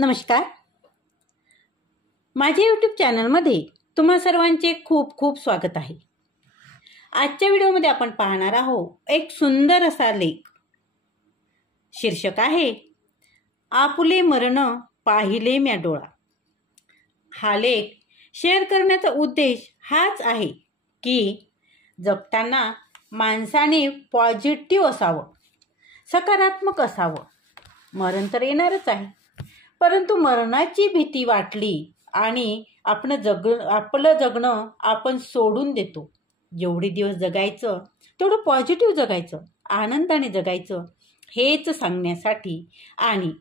नमस्कार. माझ्या यूट्यूब चॅनलमध्ये तुम्हा सर्वांचे खूप खूप स्वागत आहे. आजच्या व्हिडिओमध्ये आपण पाहणार आहोत एक सुंदर असा लेख. शीर्षक आहे आपुले मरण पाहिले म्या डोळा. हा लेख शेअर करण्याचा उद्देश हाच आहे की जगताना माणसाने पॉझिटिव्ह असावं, सकारात्मक असावं. मरण तर येणारच आहे, परंतु मरणाची भीती वाटली आणि आपलं जगणं आपण सोडून देतो. जेवढे दिवस जगायचं तेवढं पॉझिटिव्ह जगायचं, आनंदाने जगायचं हेच सांगण्यासाठी आणि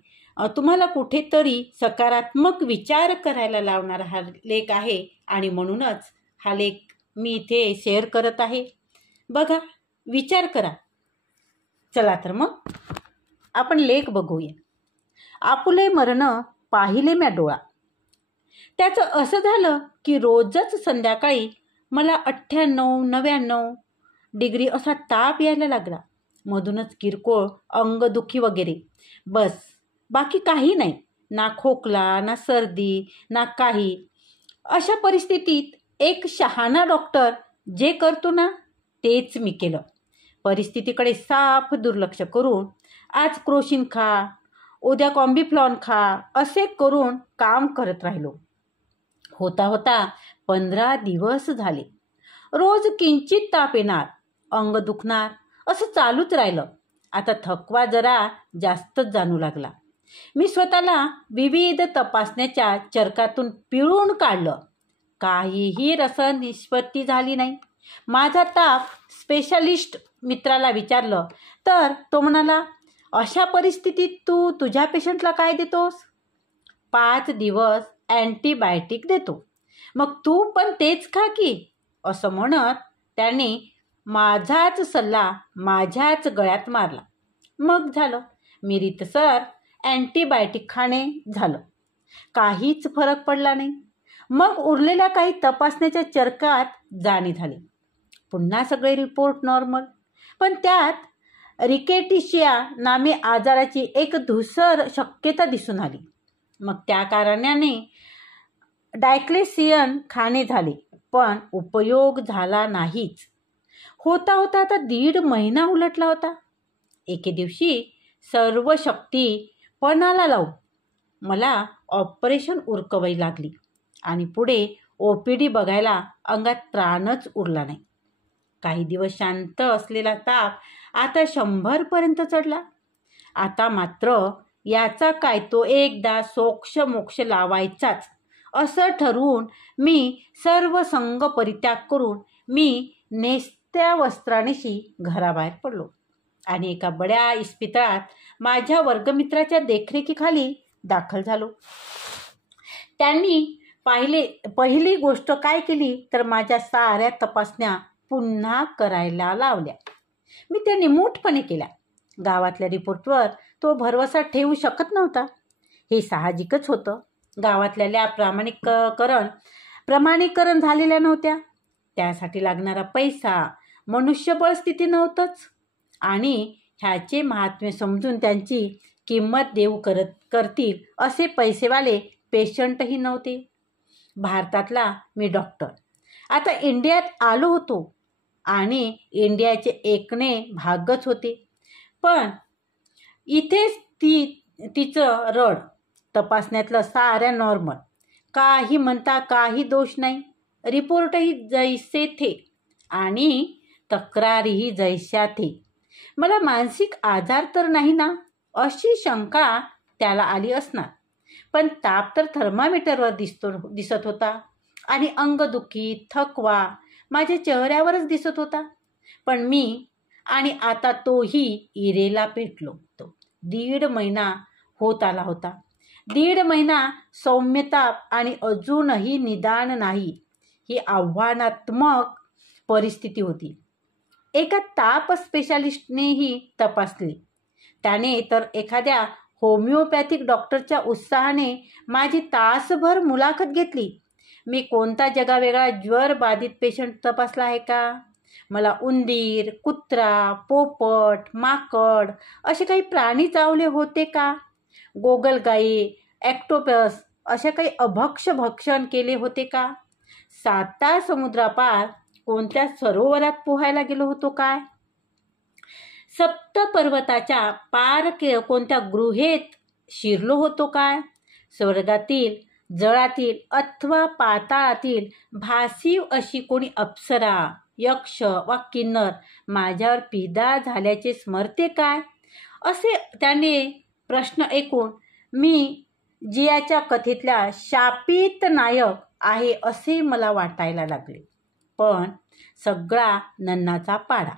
तुम्हाला कुठेतरी सकारात्मक विचार करायला लावणारा हा लेख आहे. आणि म्हणूनच हा लेख मी इथे शेअर करत आहे. बघा, विचार करा. चला तर मग आपण लेख बघूया. आपुले मरण पाहिले म्या डोळा. त्याचं असं झालं की रोजच संध्याकाळी मला 98-99 डिग्री असा ताप यायला लागला. मधूनच किरकोळ अंगदुखी वगैरे, बस. बाकी काही नाही. ना खोकला, ना सर्दी, ना काही. अशा परिस्थितीत एक शहाणा डॉक्टर जे करतो ना तेच मी केलं. परिस्थितीकडे साफ दुर्लक्ष करून आज क्रोसिन खा, उद्या कॉम्बिफ्लॉन खा असे करून काम करत राहिलो. होता होता 15 दिवस झाले. रोज किंचित ताप येणार, अंग दुखणार असं चालूच राहिलं. आता थकवा जरा जास्तच जाणू लागला. मी स्वतःला विविध तपासण्याच्या चरकातून पिळून काढलं. काहीही निष्पत्ती झाली नाही. माझा ताप स्पेशालिस्ट मित्राला विचारलं तर तो म्हणाला, अशा परिस्थितीत तू तुझ्या पेशंटला काय देतोस? 5 दिवस अँटीबायोटिक देतो. मग तू पण तेच खा की, असं म्हणत त्याने माझाच सल्ला माझ्याच गळ्यात मारला. मग झालं, मी रीतसर अँटीबायोटिक खाणे झालं. काहीच फरक पडला नाही. मग उरलेल्या काही तपासण्याच्या चरकात जाणे झाले. पुन्हा सगळे रिपोर्ट नॉर्मल, पण त्यात रिकेटिशिया नामे आजाराची एक धूसर शक्यता दिसून आली. मग त्या कारणाने डायक्लेसियन खाणे झाले, पण उपयोग झाला नाहीच. होता होता आता 1.5 महिना उलटला होता. एके दिवशी सर्व शक्ती पणाला लावून मला ऑपरेशन उरकवावी लागली आणि पुढे OPD बघायला अंगात त्राणच उरला नाही. काही दिवस शांत असलेला ताप आता 100पर्यंत चढला. आता मात्र याचा काय तो एकदा सोक्ष लावायचाच असं ठरवून मी सर्व संग परित्याग करून मी नेस्त्या वस्त्रानिशी घराबाहेर पडलो आणि एका बड्या इस्पितळात माझ्या वर्गमित्राच्या देखरेखीखाली दाखल झालो. त्यांनी पहिली गोष्ट काय केली तर माझ्या साऱ्या तपासण्या पुन्हा करायला लावल्या. मी त्या निमूटपणे केल्या. गावातल्या रिपोर्टवर तो भरवसा ठेवू शकत नव्हता. हे साहजिकच होतं. गावातल्या लॅब प्रमाणीकरण झालेल्या नव्हत्या. त्यासाठी लागणारा पैसा, मनुष्यबळ स्थिती नव्हतंच. आणि ह्याचे महात्म्य समजून त्यांची किंमत देऊ करतील असे पैसेवाले पेशंटही नव्हते. भारतातला मी डॉक्टर आता इंडियात आलो होतो आणि इंडियाचे एकने भागच होते. पण इथेच तिचं रड. तपासण्यातलं साऱ्या नॉर्मल, काही म्हणता काही दोष नाही. रिपोर्टही जैसे थे आणि तक्रारीही जैस्या थे. मला मानसिक आजार तर नाही ना अशी शंका त्याला आली असणार. पण ताप तर थर्मामीटरवर दिसत होता आणि अंगदुखी, थकवा माझ्या चेहऱ्यावरच दिसत होता. पण मी आणि आता तोही इरेला पेटलो होतो. 1.5 महिना होत आला होता. 1.5 महिना सौम्यताप आणि अजूनही निदान नाही. ही आव्हानात्मक परिस्थिती होती. एका ताप स्पेशालिस्टनेही तपासली. त्याने तर एखाद्या होमिओपॅथिक डॉक्टरच्या उत्साहाने माझी तासभर मुलाखत घेतली. मी कोणता जगावेगळा ज्वर बाधित पेशंट तपासला आहे का? मला उंदीर, कुत्रा, पोपट, माकड असे काही प्राणी चावले होते का? गोगलगाई, ऑक्टोपस अशा काही अभक्ष्य भक्षण केले होते का? 7 समुद्रापार कोणत्या सरोवरात पोहायला गेलो होतो काय? सप्तपर्वताच्या पार कोणत्या गुहेत शिरलो होतो काय? स्वर्गातील, जळातील अथवा पाताळातील भासीव अशी कोणी अप्सरा, यक्ष वा किन्नर माझ्यावर फिदा झाल्याचे स्मरते काय? असे त्याने प्रश्न ऐकून मी जियाच्या कथेतल्या शापित नायक आहे असे मला वाटायला लागले. पण सगळा नन्नाचा पाडा.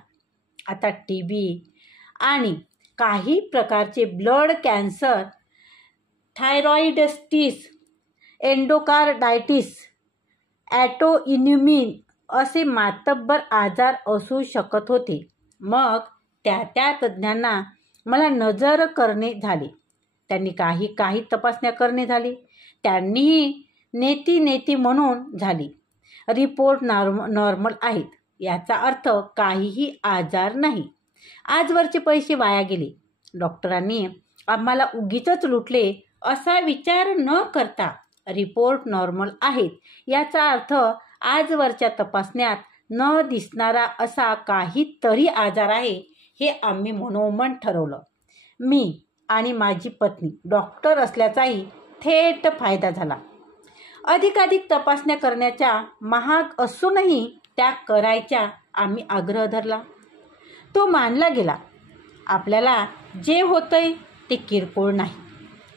आता TB आणि काही प्रकारचे ब्लड कॅन्सर, थायरॉइडस्टिस, एंडोकार्डायटिस, ॲटोइम्युन असे मातब्बर आजार असू शकत होते. मग त्या तज्ज्ञांना मला नजर करणे झाले. त्यांनी काही तपासण्या करणे झाली. त्यांनीही नेती म्हणून झाली. रिपोर्ट नॉर्मल आहेत. याचा अर्थ काहीही आजार नाही. आजवरचे पैसे वाया गेले. डॉक्टरांनी आम्हाला उगीचच लुटले असा विचार न करता रिपोर्ट नॉर्मल आहेत याचा अर्थ आजवरच्या तपासण्यात न दिसणारा असा काहीतरी आजार आहे हे आम्ही मनोमन ठरवलं. मी आणि माझी पत्नी डॉक्टर असल्याचाही थेट फायदा झाला. अधिकाधिक तपासण्या करण्याच्या महाग असूनही त्या करायच्या आम्ही आग्रह धरला. तो मानला गेला. आपल्याला जे होतंय ते किरकोळ नाही,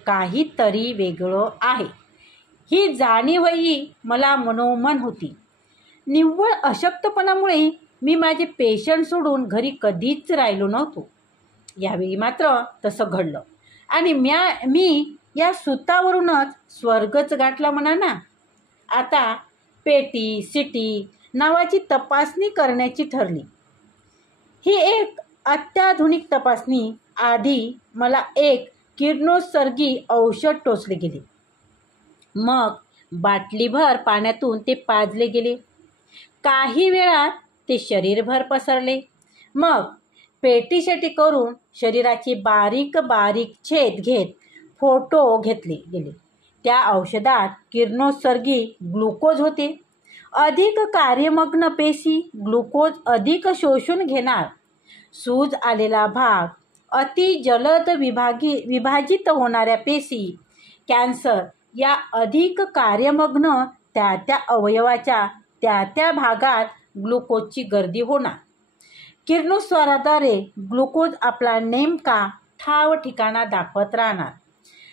काहीतरी वेगळं आहे ही जाणीवही मला मनोमन होती. निव्वळ अशक्तपणामुळे मी माझे पेशंट सोडून घरी कधीच राहिलो नव्हतो. यावेळी मात्र तसं घडलं आणि मी या सुतावरूनच स्वर्गच गाठला म्हणा ना. आता पेटी सिटी नावाची तपासणी करण्याची ठरली. ही एक अत्याधुनिक तपासणी. आधी मला एक किरणोत्सर्गी औषध टोचले गेले. मग बाटलीभर पाण्यातून ते पाजले गेले. काही वेळात ते शरीरभर पसरले. मग पेटीशेटी करून शरीराची बारीक बारीक छेद घेत फोटो घेतले गेले. त्या औषधात किरणोत्सर्गी ग्लुकोज होते. अधिक कार्यमग्न पेशी ग्लुकोज अधिक शोषून घेणार. सूज आलेला भाग, अति जलद विभाजित होणाऱ्या पेशी, कॅन्सर या अधिक कार्यमग्न त्या अवयवाच्या त्या भागात ग्लुकोजची गर्दी होणार. किरणोत्सर्गाद्वारे ग्लुकोज आपला नेमका ठाव ठिकाणा दाखवत राहणार.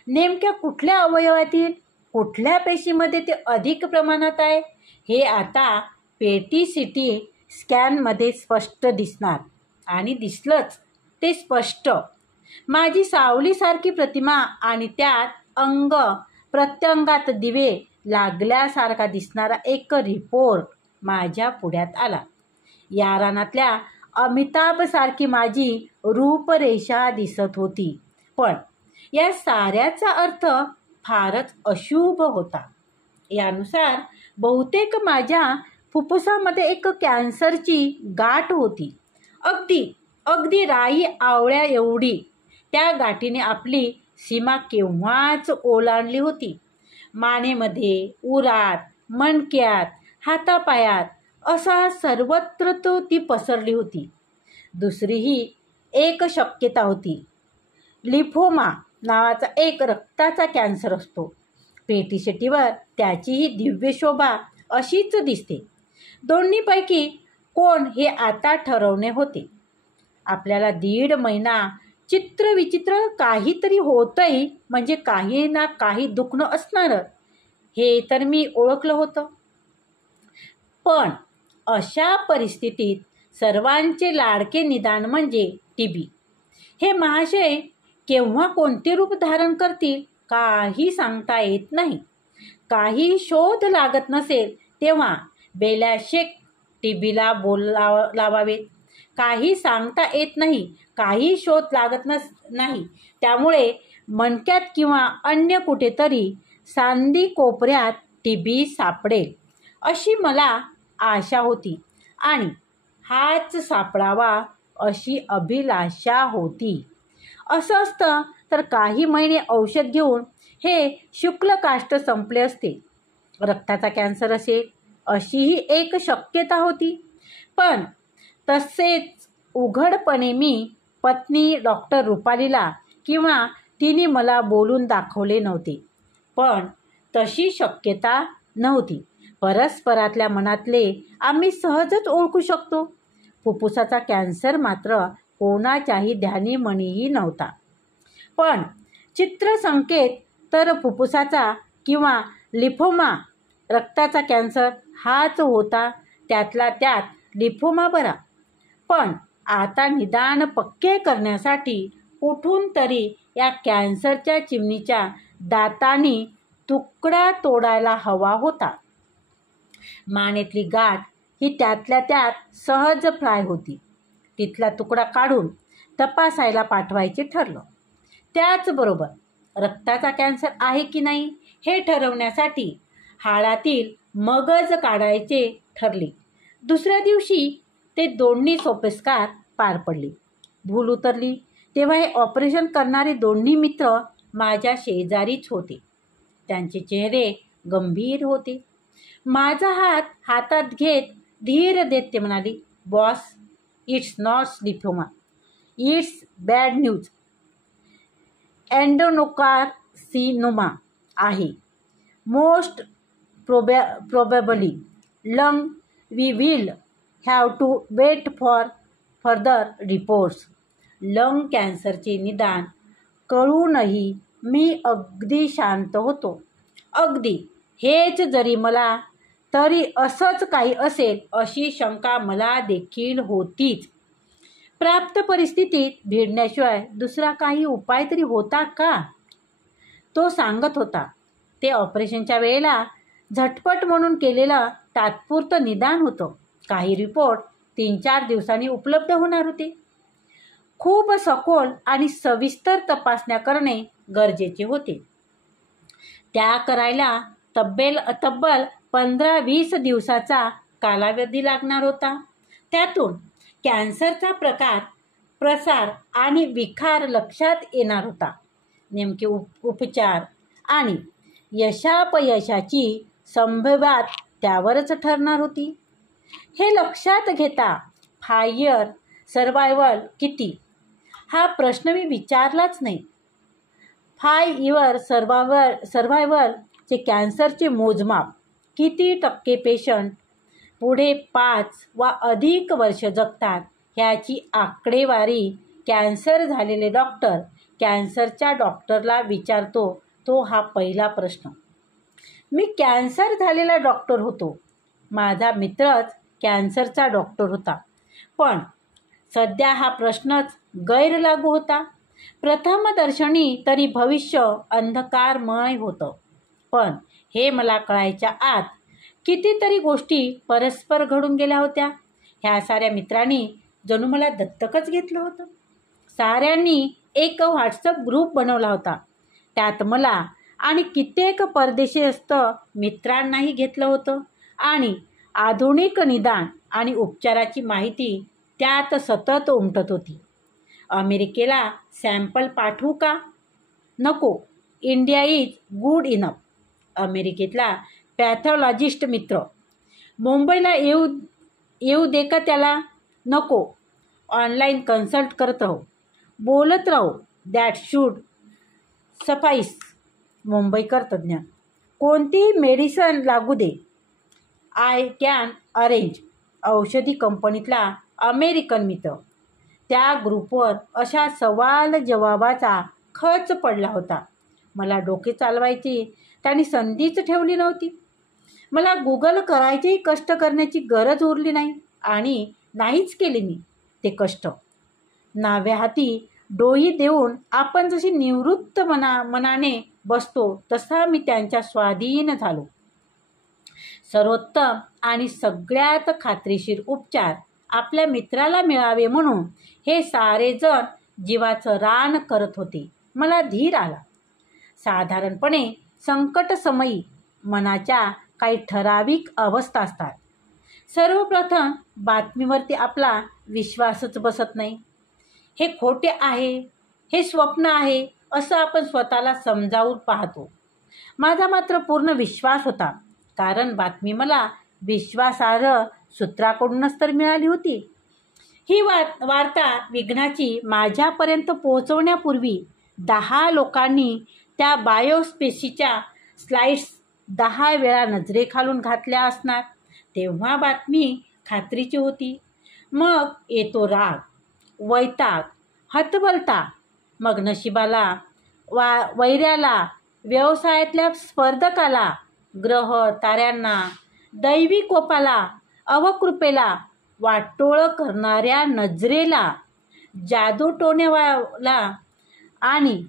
नेमक्या कुठल्या अवयवातील कुठल्या पेशीमध्ये ते अधिक प्रमाणात आहे हे आता पेटी सिटी स्कॅनमध्ये स्पष्ट दिसणार. आणि दिसलंच ते स्पष्ट. माझी सावलीसारखी प्रतिमा आणि त्यात अंग प्रत्यंगात दिवे लागल्यासारखा दिसणारा एक रिपोर्ट माझ्या पुढ्यात आला. या रानातल्या अमिताभसारखी माझी रूपरेषा दिसत होती. पण या साऱ्याचा अर्थ फारच अशुभ होता. यानुसार बहुतेक माझ्या फुफ्फुसामध्ये एक कॅन्सरची गाठ होती. अगदी राई आवळ्या एवढी. त्या गाठीने आपली सीमा केव्हाच ओलांडली होती. मानेमध्ये, उरात, मणक्यात, हातापायात असा सर्वत्र ती पसरली होती. दुसरीही एक शक्यता होती. लिम्फोमा नावाचा एक रक्ताचा कॅन्सर असतो. पेटीशेटीवर त्याचीही दिव्य शोभा अशीच दिसते. दोन्हीपैकी कोण हे आता ठरवणे होते. आपल्याला 1.5 महिना चित्रविचित्र काहीतरी होतंय म्हणजे काही ना काही दुखणं असणार हे तर मी ओळखलं होतं. पण अशा परिस्थितीत सर्वांचे लाडके निदान म्हणजे TB. हे महाशय केव्हा कोणते रूप धारण करतील काही सांगता येत नाही. काही शोध लागत नसेल तेव्हा बेल्याशेक TBला लावावेत. काही सांगता येत नाही, काही शोध लागत नाही, त्यामुळे मणक्यात किंवा अन्य कुठेतरी सांदी कोपऱ्यात TB सापडेल अशी मला आशा होती आणि हाच सापडावा अशी अभिलाषा होती. असं असतं तर काही महिने औषध घेऊन हे शुक्ल काष्ट संपले असते. रक्ताचा कॅन्सर असेल अशीही एक शक्यता होती. पण तसेच उघडपणे मी पत्नी डॉक्टर रुपालीला किंवा तिने मला बोलून दाखवले नव्हते. पण तशी शक्यता नव्हती. परस्परातल्या मनातले आम्ही सहजच ओळखू शकतो. फुफ्फुसाचा कॅन्सर मात्र कोणाच्याही ध्यानीमनीही नव्हता. पण चित्रसंकेत तर फुफ्फुसाचा किंवा लिम्फोमा रक्ताचा कॅन्सर हाच होता. त्यातला त्यात लिम्फोमा बरा. पण आता निदान पक्के करण्यासाठी कुठून तरी या कॅन्सरच्या चिमणीच्या दातांनी तुकडा तोडायला हवा होता. मानेतली गाठ ही त्यातल्या त्यात सहज फ्राय होती. तिथला तुकडा काढून तपासायला पाठवायचे ठरलं. त्याचबरोबर रक्ताचा कॅन्सर आहे की नाही हे ठरवण्यासाठी हाडातील मगज काढायचे ठरले. दुसऱ्या दिवशी ते दोन्ही सोपस्कार पार पडले. भूल उतरली तेव्हा हे ऑपरेशन करणारे दोन्ही मित्र माझ्या शेजारीच होते. त्यांचे चेहरे गंभीर होते. माझा हात हातात घेत धीर देत ते म्हणाले, boss, it's not lymphoma, it's bad news. Adenocarcinoma आहे. Most probably lung. We will have to wait for further reports. Lung कॅन्सरचे निदान कळूनही मी अगदी शांत होतो. अगदी हेच जरी मला तरी असंच काही असेल अशी शंका मला देखील होतीच. प्राप्त परिस्थितीत भिडण्याशिवाय दुसरा काही उपाय तरी होता का? तो सांगत होता ते ऑपरेशनच्या वेळेला झटपट म्हणून केलेलं तात्पुरतं निदान होतं. काही रिपोर्ट 3-4 दिवसांनी उपलब्ध होणार होते. खूप सखोल आणि सविस्तर तपासण्या करणे गरजेचे होते. त्या करायला तब्बल 15-20 दिवसाचा कालावधी लागणार होता. त्यातून कॅन्सरचा प्रकार, प्रसार आणि विकार लक्षात येणार होता. नेमके उपचार आणि यशापयशाची संभाव्यता त्यावरच ठरणार होती. हे लक्षात घेता फायर सर्व्हायवल किती हा प्रश्न मी विचारलाच नाही. फायर सर्व्हायवलचे कॅन्सरचे मोजमाप किती टक्के पेशंट पुढे 5 वा अधिक वर्ष जगतात ह्याची आकडेवारी कॅन्सर झालेले डॉक्टर कॅन्सरच्या डॉक्टरला विचारतो तो हा पहिला प्रश्न. मी कॅन्सर झालेला डॉक्टर होतो. माझा मित्रच कॅन्सरचा डॉक्टर होता. पण सध्या हा प्रश्नच गैरलागू होता. प्रथमदर्शनी तरी भविष्य अंधकारमय होतं. पण हे मला कळायच्या आत कितीतरी गोष्टी परस्पर घडून गेल्या होत्या. ह्या साऱ्या मित्रांनी जणू मला दत्तकच घेतलं होतं. साऱ्यांनी एक व्हॉट्सअप ग्रुप बनवला होता. त्यात मला आणि कित्येक परदेशस्थ मित्रांनाही घेतलं होतं आणि आधुनिक निदान आणि उपचाराची माहिती त्यात सतत उमटत होती. अमेरिकेला सॅम्पल पाठवू का? नको. India is good enough. अमेरिकेतला पॅथॉलॉजिस्ट मित्र मुंबईला येऊ दे का त्याला? नको. ऑनलाईन कन्सल्ट करत राहू, बोलत राहू. That should सफाईस. मुंबईकर तज्ज्ञ कोणतीही मेडिसन लागू दे. I can arrange. औषधी कंपनीतला अमेरिकन मित्र. त्या ग्रुपवर अशा सवाल जवाबाचा खच पडला होता. मला डोके चालवायची त्यांनी संधीच ठेवली नव्हती. मला गुगल करायचेही कष्ट करण्याची गरज उरली नाही आणि नाहीच केले मी ते कष्ट. नाव्या हाती डोई देऊन आपण जशी निवृत्त मनाने बसतो तसा मी त्यांच्या स्वाधीन झालो. सर्वोत्तम आणि सगळ्यात खात्रीशीर उपचार आपल्या मित्राला मिळावे म्हणून हे सारेजण जीवाचं रान करत होते. मला धीर आला. साधारणपणे संकटसमयी मनाच्या काही ठराविक अवस्था असतात. सर्वप्रथम बातमीवरती आपला विश्वासच बसत नाही. हे खोटे आहे, हे स्वप्न आहे असं आपण स्वतःला समजावून पाहतो. माझा मात्र पूर्ण विश्वास होता, कारण बातमी मला विश्वासार्ह सूत्राकडूनच तर मिळाली होती. ही वार्ता विघ्नाची माझ्यापर्यंत पोहोचवण्यापूर्वी 10 लोकांनी त्या बायोस्पेसीच्या स्लाइड्स 10 वेळा नजरेखालून घातल्या असणार. तेव्हा बातमी खात्रीची होती. मग येतो राग, वैताग, हतबलता, मग नशिबाला, वैऱ्याला, व्यवसायातल्या स्पर्धकाला, ग्रह ताऱ्यांना, दैवी कोपाला, अवकृपेला, वाटोळं करणाऱ्या नजरेला, जादूटोण्याला आणि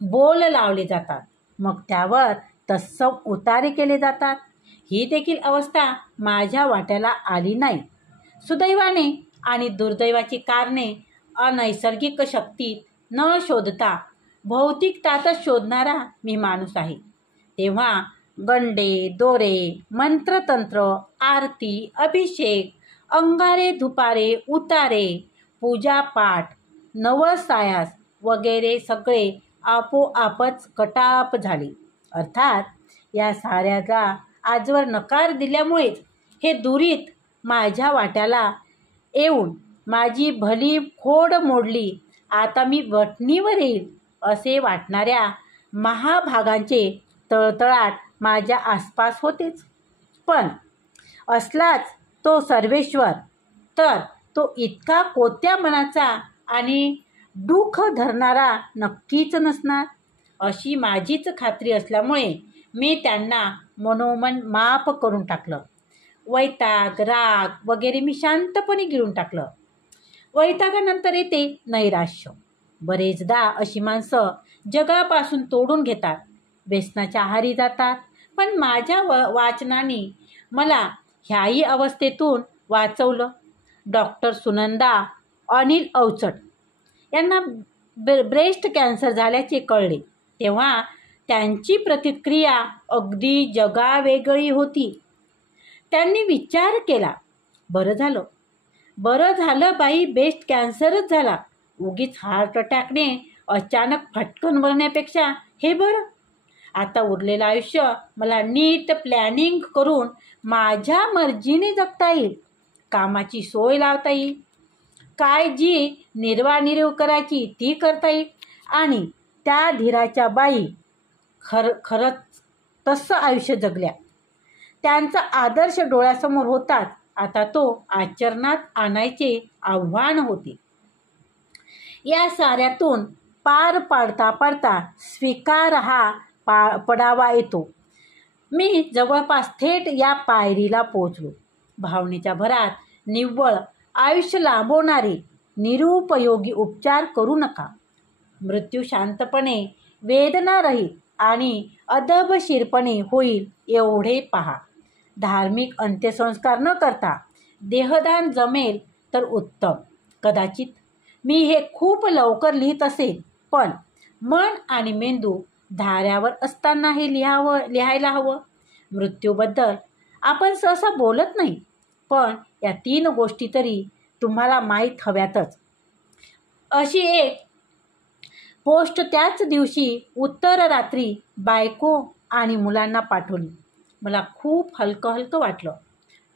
बोल लावले जातात. मग त्यावर तत्सम उतारे केले जातात. ही देखील अवस्था माझ्या वाट्याला आली नाही. सुदैवाने आणि दुर्दैवाची कारणे अनैसर्गिक शक्तीत न शोधता भौतिकतातच शोधणारा मी माणूस आहे. तेव्हा गंडे, दोरे, मंत्रतंत्र, आरती, अभिषेक, अंगारे, धुपारे, उतारे, पूजापाठ, नवसायास वगैरे सगळे आपोआपच कटाप झाले. अर्थात या साऱ्याला आजवर नकार दिल्यामुळेच हे दुरीत माझ्या वाट्याला येऊन माझी भली खोड मोडली. आता मी वठणीवर येईल असे वाटणाऱ्या महाभागांचे तळतळाट माझ्या आसपास होतेच. पण असलाच तो सर्वेश्वर तर तो इतका कोत्या मनाचा आणि दुःख धरणारा नक्कीच नसणार, अशी माझीच खात्री असल्यामुळे मी त्यांना मनोमन माफ करून टाकलं. वैताग, राग वगैरे मी शांतपणे गिळून टाकलं. वैतागानंतर येते नैराश्य. बरेचदा अशी माणसं जगापासून तोडून घेतात, व्यसनाच्या आहारी जातात. पण माझ्या वाचनाने मला ह्याही अवस्थेतून वाचवलं. डॉक्टर सुनंदा अनिल अवचट यांना ब्रेस्ट कॅन्सर झाल्याचे कळले तेव्हा त्यांची प्रतिक्रिया अगदी जगावेगळी होती. त्यांनी विचार केला, बरं झालं बाई, ब्रेस्ट कॅन्सरच झाला. उगीच हार्ट अटॅकने अचानक फटकन मरण्यापेक्षा हे बरं. आता उरलेलं आयुष्य मला नीट प्लॅनिंग करून माझ्या मर्जीने जगता येईल. कामाची सोय लावता येईल. काय जी निर्वाह करायची ती करता येईल. आणि त्या धीराच्या बाई खरंच तसं आयुष्य जगल्या. त्यांचा आदर्श डोळ्यासमोर होताच आता तो आचरणात आणायचे आव्हान होते. या साऱ्यातून पार पाडता स्वीकार हा पडावा येतो. मी जवळपास थेट या पायरीला पोहोचलो. भावनेच्या भरात निव्वळ आयुष्य लांबवणारे निरुपयोगी उपचार करू नका. मृत्यू शांतपणे, वेदनारहित आणि अदबशीरपणे होईल एवढे पहा. धार्मिक अंत्यसंस्कार न करता देहदान जमेल तर उत्तम. कदाचित मी हे खूप लवकर लिहित असेल, पण मन आणि मेंदू धाऱ्यावर असताना हे लिहायला हवं. मृत्यूबद्दल आपण सहसा बोलत नाही, पण या 3 गोष्टी तरी तुम्हाला माहीत हव्यातच. अशी एक पोस्ट त्याच दिवशी उत्तर रात्री बायको आणि मुलांना पाठवली. मला खूप हलकं वाटलं.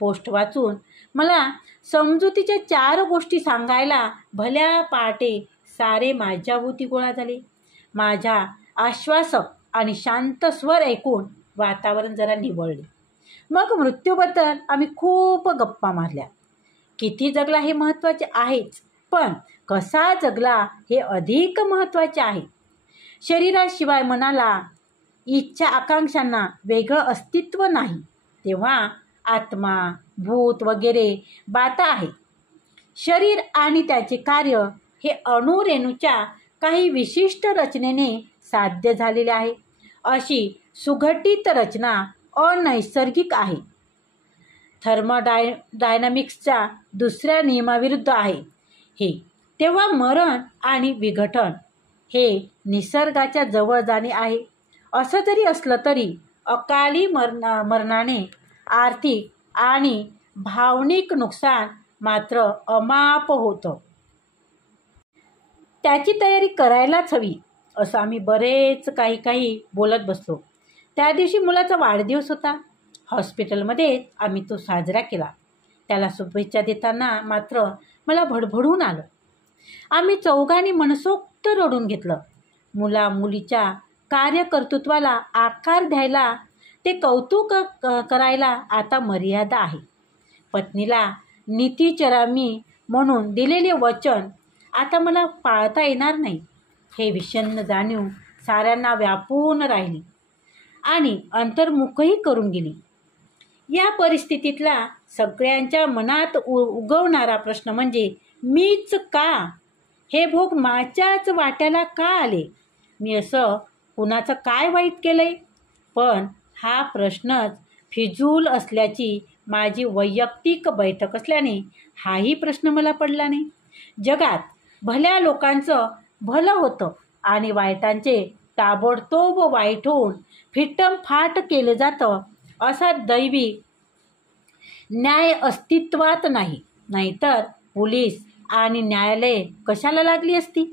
पोस्ट वाचून मला समजुतीच्या 4 गोष्टी सांगायला भल्या पहाटे सारे माझ्याभोवती गोळा झाले. माझ्या आश्वासक आणि शांत स्वर ऐकून वातावरण जरा निवळले. मग मृत्यूबद्दल आम्ही खूप गप्पा मारल्या. किती जगला हे महत्त्वाचे आहेच, पण कसा जगला हे अधिक महत्त्वाचे आहे. शरीराशिवाय मनाला, इच्छा आकांक्षांना वेगळं अस्तित्व नाही. तेव्हा आत्मा, भूत वगैरे बाता आहे. शरीर आणि त्याचे कार्य हे अणुरेणूच्या काही विशिष्ट रचनेने साध्य झालेले आहे. अशी सुघटित रचना अनैसर्गिक आहे. थर्मोडायनामिक्सच्या दुसऱ्या नियमाविरुद्ध आहे हे. तेव्हा मरण आणि विघटन हे निसर्गाच्या जवळ जाणे आहे. असं जरी असलं तरी अकाली मरणाने आर्थिक आणि भावनिक नुकसान मात्र अमाप होतं. त्याची तयारी करायलाच हवी असं आम्ही बरेच काही बोलत बसलो. त्या दिवशी मुलाचा वाढदिवस होता. हॉस्पिटलमध्ये आम्ही तो साजरा केला. त्याला शुभेच्छा देताना मात्र मला भडभडून आलं. आम्ही चौघांनी मनसोक्त रडून घेतलं. मुला मुलीच्या कार्यकर्तृत्वाला आकार द्यायला, ते कौतुक करायला आता मर्यादा आहे. पत्नीला नीतीचरामी म्हणून दिलेले वचन आता मला पाळता येणार नाही, हे विषण्ण जाणीव साऱ्यांना व्यापून राहिली आणि अंतर्मुखही करून गेली. या परिस्थितीतला सगळ्यांच्या मनात उगवणारा प्रश्न म्हणजे मीच का? हे भोग माझ्याच वाट्याला का आले? मी असं कुणाचं काय वाईट केलंय? पण हा प्रश्नच फिजूल असल्याची माझी वैयक्तिक बैठक असल्याने हाही प्रश्न मला पडला नाही. जगात भल्या लोकांचं भलं होतं आणि वाईटांचे ताबडतोब वाईट होऊन फिट्टमफाट केलं जातं, असा दैवी न्याय अस्तित्वात नाही. नाहीतर पोलीस आणि न्यायालये कशाला लागली असती?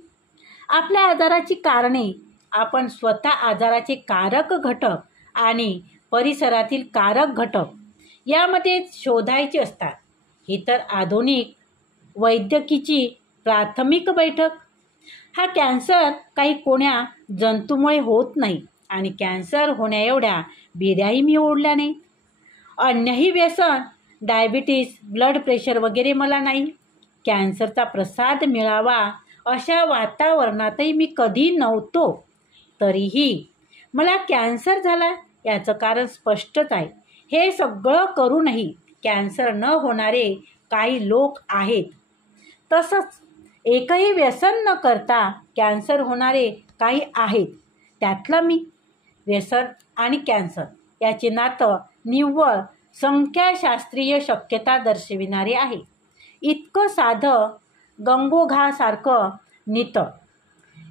आपल्या आजाराची कारणे आपण स्वतः आजाराचे कारक घटक आणि परिसरातील कारक घटक यामध्ये शोधायचे असतात. ही तर आधुनिक वैद्यकीची प्राथमिक बैठक. हा कॅन्सर काही कोण्या जंतूमुळे होत नाही आणि कॅन्सर होण्या एवढ्या बिऱ्याही मी ओढल्या नाही. अन्यही व्यसन, डायबिटीस, ब्लड प्रेशर वगैरे मला नाही. कॅन्सरचा प्रसाद मिळावा अशा वातावरणातही मी कधी नव्हतो. तरीही मला कॅन्सर झाला याचं कारण स्पष्टच आहे. हे सगळं करूनही कॅन्सर न होणारे काही लोक आहेत. तसंच एकही व्यसन न करता कॅन्सर होणारे काही आहेत. त्यातलं मी. व्यसन आणि कॅन्सर याचे नातं निव्वळ संख्याशास्त्रीय शक्यता दर्शविणारे आहे. इतकं साधं गंगोघासारखं नितं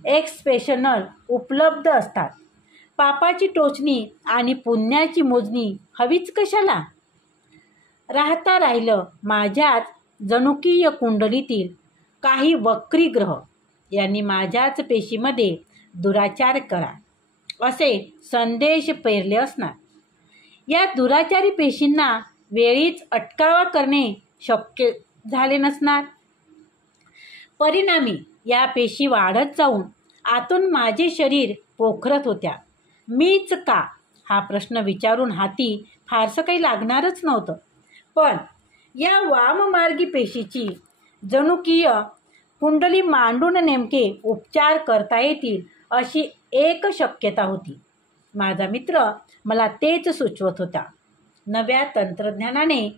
एक्सप्रेशनल उपलब्ध असतात. पापाची टोचणी आणि पुण्याची मोजणी हवीच कशाला? राहता राहिलं माझ्याच जनुकीय कुंडलीतील काही वक्री ग्रह यांनी माझ्याच पेशीमध्ये दुराचार करा असे संदेश पेरले असणार. या दुराचारी पेशींना वेळीच अटकावा करणे शक्य झाले नसणार. परिणामी या पेशी वाढत जाऊन आतून माझे शरीर पोखरत होत्या. मीच का? हा प्रश्न विचारून हाती फारसं काही लागणारच नव्हतं. पण या वाममार्गी पेशीची जनुकीय कुंडली मांडून नेमके उपचार करता येतील अशी एक शक्यता होती. माझा मित्र मला तेच सुचवत होता. नव्या तंत्रज्ञानाने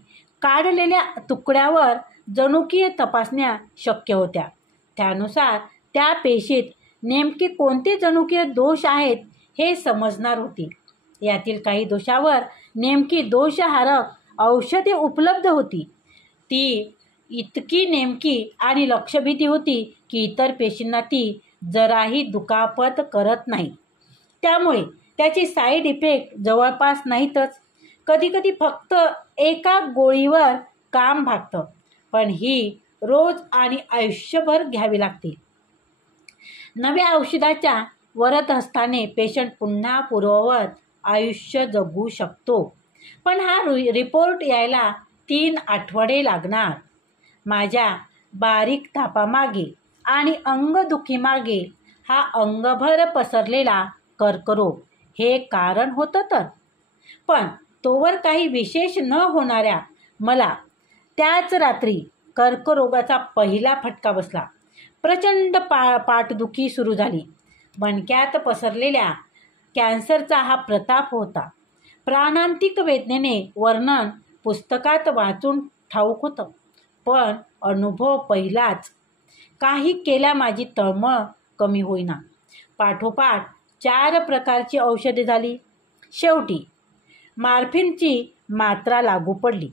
काढलेल्या तुकड्यावर जनुकीय तपासण्या शक्य होत्या. त्यानुसार त्या पेशीत नेमके कोणते जनुकीय दोष आहेत हे समजणार होते. यातील काही दोषावर नेमकी दोषहारक औषधे उपलब्ध होती. ती इतकी नेमकी आणि लक्षभेदी होती की इतर पेशींना ती जराही दुखापत करत नाही. त्यामुळे त्याचे साईड इफेक्ट जवळपास नाहीतच. कधीकधी फक्त एका गोळीवर काम भागतं, पण ही रोज आणि आयुष्यभर घ्यावी लागते. नव्या औषधाच्या वरदहस्ताने पेशंट पुन्हा पूर्ववत आयुष्य जगू शकतो. पण हा रिपोर्ट यायला 3 आठवडे लागणार. माझ्या बारीक तापामागे आणि अंगदुखीमागे हा अंगभर पसरलेला कर्करोग हे कारण होतं तर. पण तोवर काही विशेष न होणाऱ्या मला त्याच रात्री कर्करोगाचा पहिला फटका बसला. प्रचंड पाठदुखी सुरू झाली. मणक्यात पसरलेल्या कॅन्सरचा हा प्रताप होता. प्राणांतिक वेदनेने वर्णन पुस्तकात वाचून ठाऊक होतं, पण अनुभव पहिलाच. काही केल्या माझी तळमळ कमी होईना. पाठोपाठ 4 प्रकारची औषधे झाली. शेवटी मॉर्फिनची मात्रा लागू पडली.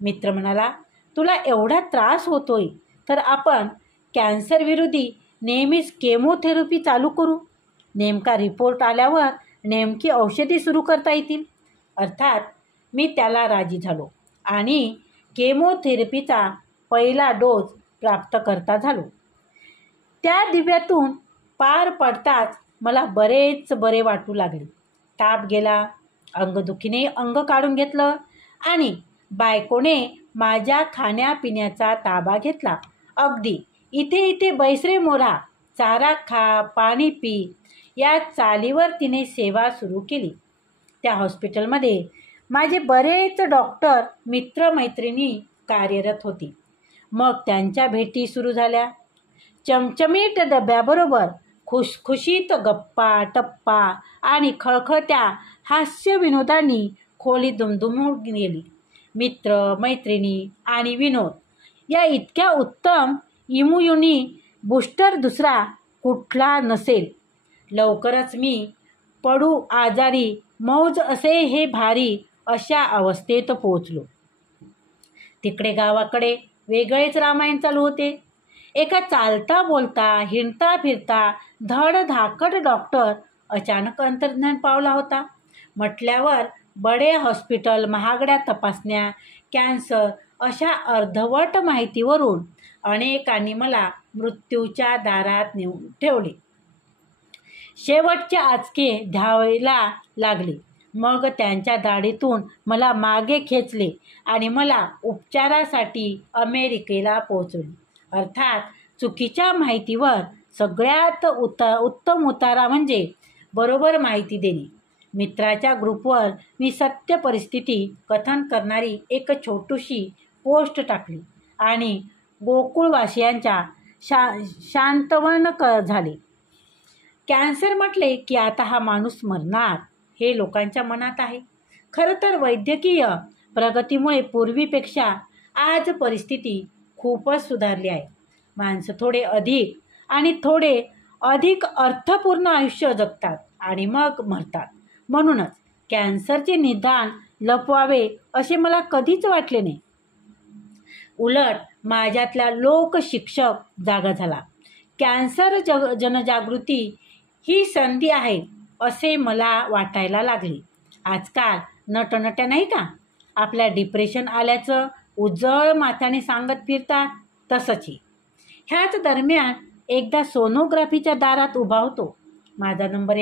मित्र म्हणाला, तुला एवढा त्रास होतोय तर आपण कॅन्सरविरोधी नेहमीच केमोथेरपी चालू करू. नेमका रिपोर्ट आल्यावर नेमकी औषधी सुरू करता येतील. अर्थात मी त्याला राजी झालो आणि केमोथेरपीचा पहिला डोस प्राप्त करता झालो. त्या दिव्यातून पार पडताच मला बरेच बरे वाटू लागले. ताप गेला. अंगदुखीने अंग काढून घेतलं आणि बायकोने माझ्या खाण्यापिण्याचा ताबा घेतला. अगदी इथे इथे बैसरे मोरा, चारा खा, पाणी पी या चालीवर तिने सेवा सुरू केली. त्या हॉस्पिटलमध्ये माझे बरेच डॉक्टर मित्रमैत्रिणी कार्यरत होती. मग त्यांच्या भेटी सुरू झाल्या. चमचमीत डब्याबरोबर खुशखुशीत गप्पा टप्पा आणि खळखळत्या हास्य विनोदांनी खोली दुमदुमून गेली. मित्र मैत्रिणी आणि विनोद या इतक्या उत्तम इम्युनी बूस्टर दुसरा कुठला नसेल. लवकरच मी पडू आजारी मौज असे हे भारी अशा अवस्थेत पोहोचलो. तिकडे गावाकडे वेगळेच रामायण चालू होते. एका चालता बोलता हिंडता फिरता धडधाकट डॉक्टर अचानक अंतर्धान पावला होता. म्हटल्यावर बडे हॉस्पिटल, महागड्या तपासण्या, कॅन्सर अशा अर्धवट माहितीवरून अनेकांनी मला मृत्यूच्या दारात नेऊन ठेवले. शेवटचे आचके द्यायला लागले. मग त्यांच्या दाढीतून मला मागे खेचले आणि मला उपचारासाठी अमेरिकेला पोहोचवले. अर्थात चुकीच्या माहितीवर सगळ्यात उत्तम उतारा म्हणजे बरोबर माहिती देणे. मित्राच्या ग्रुपवर मी सत्य परिस्थिती कथन करणारी एक छोटीशी पोस्ट टाकली आणि गोकुळवासियांच्या शांतवन झाले. कॅन्सर म्हटले की आता हा माणूस मरणार हे लोकांच्या मनात आहे. खरं तर वैद्यकीय प्रगतीमुळे पूर्वीपेक्षा आज परिस्थिती खूपच सुधारली आहे. माणसं थोडे अधिक अर्थपूर्ण आयुष्य जगतात आणि मग मरतात. म्हणूनच कॅन्सरचे निदान लपवावे असे मला कधीच वाटले नाही. उलट माझ्यातला लोकशिक्षक जागा झाला. कॅन्सर जनजागृती ही संधी आहे असे मला वाटायला लागले. आजकाल नटनट्या नाही का आपल्या डिप्रेशन आल्याचं उजळ माथ्याने सांगत फिरतात, तसंच. ह्याच दरम्यान एकदा सोनोग्राफीच्या दारात उभा होतो. माझा नंबर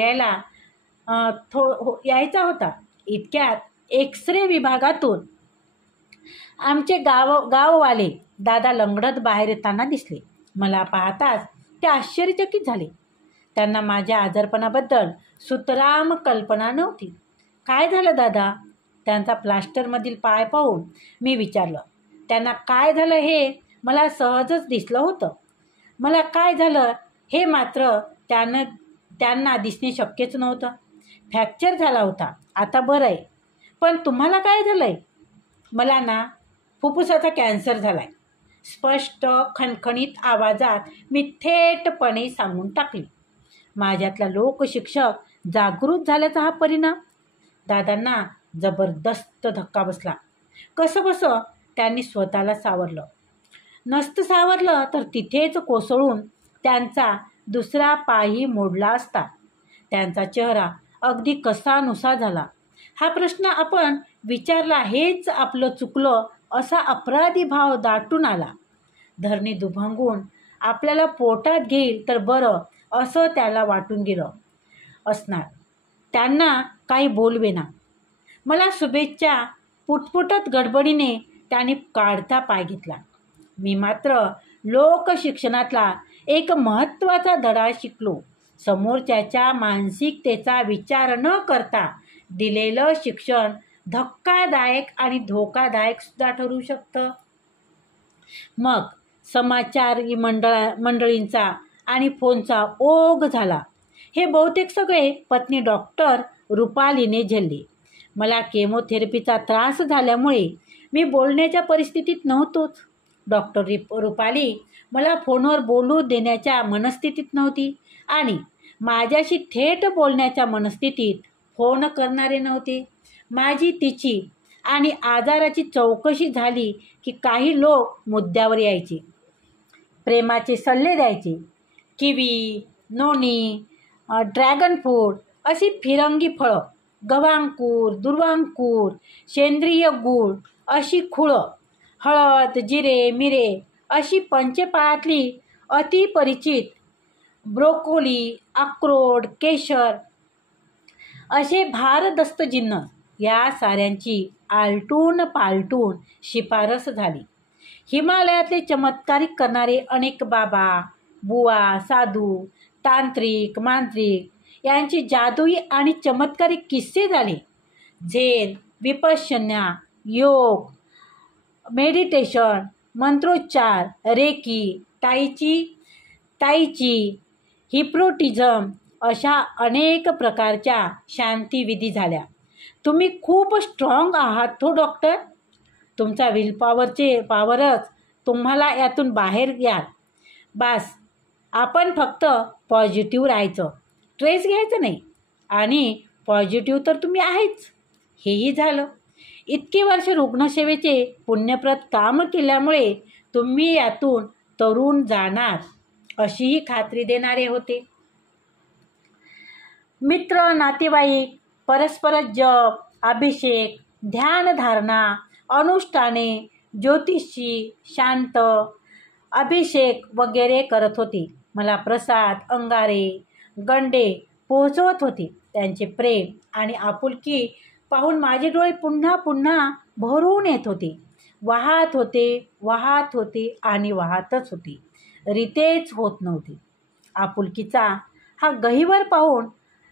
यायचा होता. इतक्यात एक्सरे विभागातून आमचे गाववाले दादा लंगडत बाहेर येताना दिसले. मला पाहताच ते आश्चर्यचकित झाले. त्यांना माझ्या आजारपणाबद्दल सुतराम कल्पना नव्हती. काय झालं दादा? त्यांचा प्लास्टरमधील पाय पाहून मी विचारलं. त्यांना काय झालं हे मला सहजच दिसलं होतं. मला काय झालं हे मात्र त्यांना दिसणे शक्यच नव्हतं. फ्रॅक्चर झाला होता, आता बरं आहे. पण तुम्हाला काय झालं आहे? मला ना फुफ्फुसाचा कॅन्सर झाला आहे, स्पष्ट खणखणीत आवाजात मी थेटपणे सांगून टाकली. माझ्यातला लोकशिक्षक जागृत झाल्याचा हा परिणाम. दादांना जबरदस्त धक्का बसला. कसं त्यांनी स्वतःला सावरलं. नसतं सावरलं तर तिथेच कोसळून त्यांचा दुसरा पायही मोडला असता. त्यांचा चेहरा अगदी कसानुसा झाला. हा प्रश्न आपण विचारला हेच आपलं चुकलं असा अपराधी भाव दाटून आला. धरणी दुभंगून आपल्याला पोटात घेईल तर बरं असं त्याला वाटून गेलं असणार. त्यांना काही बोलवेना. मला शुभेच्छा पुटपुटत गडबडीने त्याने काढता पाय घेतला. मी मात्र लोकशिक्षणातला एक महत्त्वाचा धडा शिकलो. समोरच्याच्या मानसिकतेचा विचार न करता दिलेलं शिक्षण धक्कादायक आणि धोकादायक सुद्धा ठरू शकतं. मग समाचार मंडळींचा आणि फोनचा ओघ झाला. हे बहुतेक सगळे पत्नी डॉक्टर रुपालीने झेलले. मला केमोथेरपीचा त्रास झाल्यामुळे मी बोलण्याच्या परिस्थितीत नव्हतोच. डॉक्टर रुपाली मला फोनवर बोलू देण्याच्या मनस्थितीत नव्हती आणि माझ्याशी थेट बोलण्याच्या मनस्थितीत फोन करणारे नव्हते. माझी तिची आणि आजाराची चौकशी झाली की काही लोक मुद्द्यावर यायचे, प्रेमाचे सल्ले द्यायचे. किवी, नोनी, ड्रॅगन फ्रूट अशी फिरंगी फळं, गवांकूर, दुर्वांकूर, सेंद्रिय गूळ अशी खुळं, हळद, जिरे, मिरे अशी पंचपाळातली अतिपरिचित ब्रोकोली, अक्रोड, केशर असे भारदस्त जिन्नस या साऱ्यांची आलटून पालटून शिफारस झाली. हिमालयातले चमत्कारिक करणारे अनेक बाबा, बुवा, साधू, तांत्रिक, मांत्रिक यांची जादुई आणि चमत्कारिक किस्से झाले. झेन, विपश्यना, योग, मेडिटेशन, मंत्रोच्चार, रेकी, ताईची, हिप्नोटिझम अशा अनेक प्रकारच्या शांतिविधी झाल्या. तुम्ही खूप स्ट्रॉंग आहात हो डॉक्टर. तुमचा पावरच तुम्हाला यातून बाहेर याल. बास, आपण फक्त पॉझिटिव्ह राहायचं, स्ट्रेस घ्यायचं नाही. आणि पॉझिटिव्ह तर तुम्ही आहेच. हेही झालं. इतकी वर्ष रुग्णसेवेचे पुण्यप्रद काम केल्यामुळे तुम्ही यातून तरुण जाणार अशीही खात्री देणारे होते. मित्र, नातेवाईक, परस्पर जप, अभिषेक, ध्यानधारणा, अनुष्ठाने, ज्योतिषी, शांत, अभिषेक वगैरे करत होती. मला प्रसाद, अंगारे, गंडे पोहोचवत होती. त्यांचे प्रेम आणि आपुलकी पाहून माझे डोळे पुन्हा पुन्हा भरून येत होते. वाहत होते आणि वाहतच होते. रीतेच होत नव्हती. आपुलकीचा हा गहिवर पाहून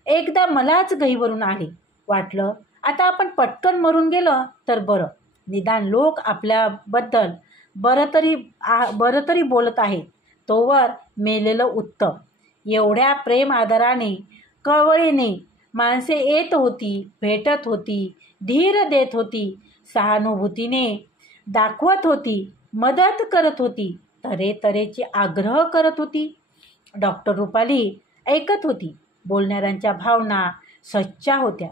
एकदा मलाच गहिवरून आले. वाटलं आता आपण पटकन मरून गेलं तर बरं. निदान लोक आपल्याबद्दल बरं तरी बोलत आहेत, तोवर मेलेलं उत्तम. एवढ्या प्रेम आदराने, कळवळीने माणसे येत होती, भेटत होती, धीर देत होती, सहानुभूतीने दाखवत होती, मदत करत होती, तऱ्हेचे आग्रह करत होती. डॉक्टर रुपाली ऐकत होती. बोलणाऱ्यांच्या भावना सच्च्या होत्या.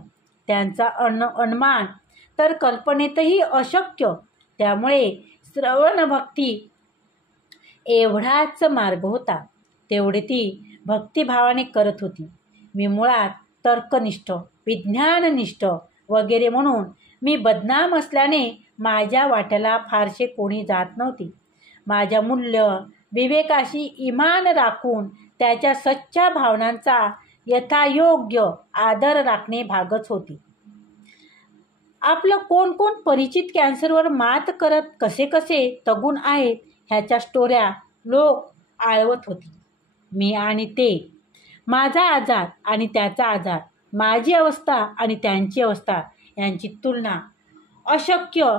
त्यांचा अनुमान तर कल्पनेतही अशक्य. त्यामुळे श्रवण भक्ती एवढाच मार्ग होता. तेवढे ती भक्तिभावाने करत होती. मी मुळात तर्कनिष्ठ, विज्ञाननिष्ठ वगैरे म्हणून मी बदनाम असल्याने माझ्या वाट्याला फारसे कोणी जात नव्हती. माझ्या मूल्य विवेकाशी इमान राखून त्याच्या सच्च्या भावनांचा यथायोग्य आदर राखणे भागच होती. आपलं कोण कोण परिचित कॅन्सरवर मात करत कसे तगून आहेत ह्याच्या स्टोऱ्या लोक आळवत होती. मी आणि ते, माझा आजार आणि त्याचा आजार, माझी अवस्था आणि त्यांची अवस्था यांची तुलना अशक्य